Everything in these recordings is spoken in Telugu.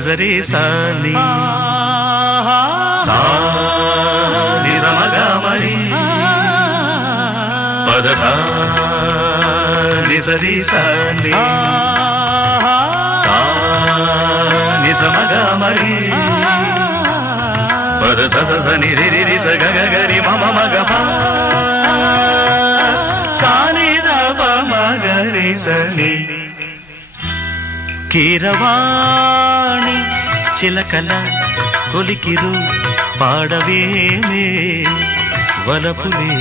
నిజరి సాని సా నిజమగా మరి పదధ నిజరి సాని సా నిజమగా మరి పద స నిరి రి స గ గ రి మమ మగ ప సా ని ద ప మ గ రి స ని కీరవాణి చిలకల కొలికిరు పాడవేమే వలపులే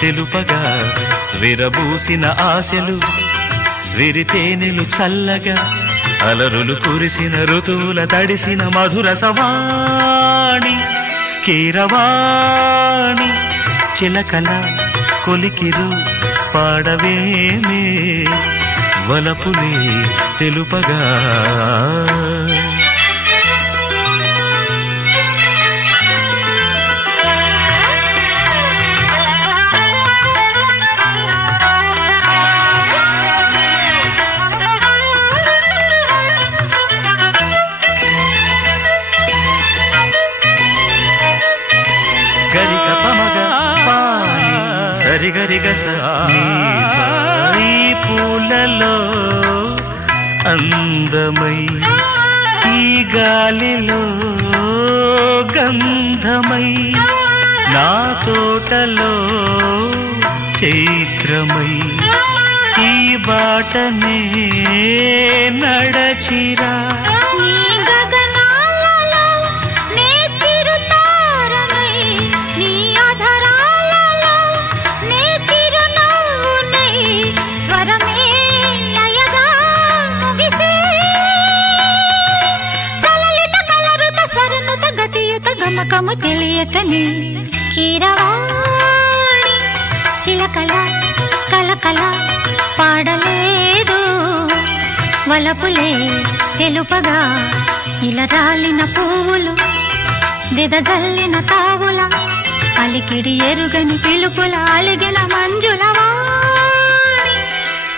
తెలుపగా విరబూసిన ఆశలు విరితేనెలు చల్లగా అలరులు కురిసిన ఋతువుల తడిసిన మధుర సవాణి కీరవాణి చిలకల కొలికిరు పాడవేమే వలపులే తెలుపగా గరిక పమగ పాని సరిగరిగ సీ పూలలో అందమై ఈ గాలిలో గంధమై నా తోటలో చైత్రమై ఈ బాటనే నడచిరా గమకము తెలియకని కీరవాణి చిలకల కలకల పాడలేదు వలపులే తెలుపగా ఇలా రాలిన పువ్వులు వెదజల్లిన తావుల అలికిడి ఎరుగని పిలుపుల అలిగిన మంజుల వాణి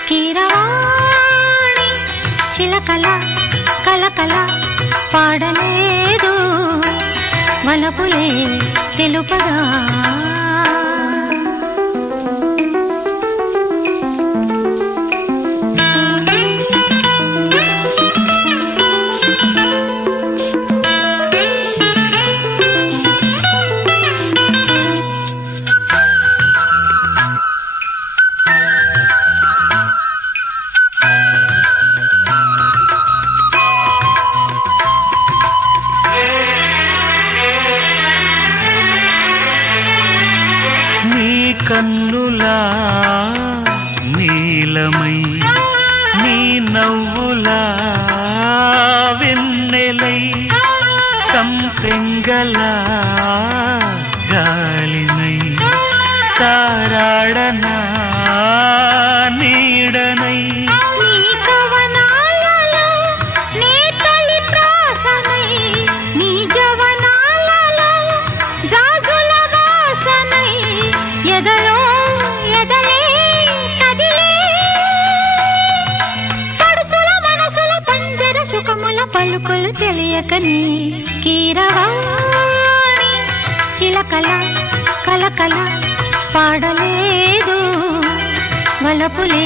కీరవాణి చిలకల కలకల పాడలేదు వలపులే తెలుపగా కన్నులా నీలమై నీ నవ్వులా వెన్నెలై సంపెంగలా గాలినై తారాడనా నీడనై పలుకులు తెలియకని కీరవాణి చిలకల కలకల పాడలేదు వలపులే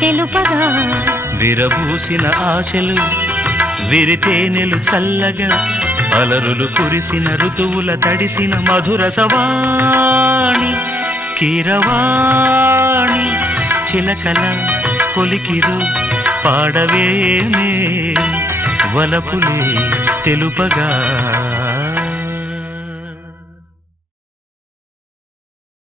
తెలుపగా విరబూసిన ఆశలు విరితేనెలు చల్లగా అలరులు కురిసిన ఋతువుల తడిసిన మధుర సవాణి కీరవాణి చిలకల కొలికిరు పాడవేమే వలపులే తెలుపగా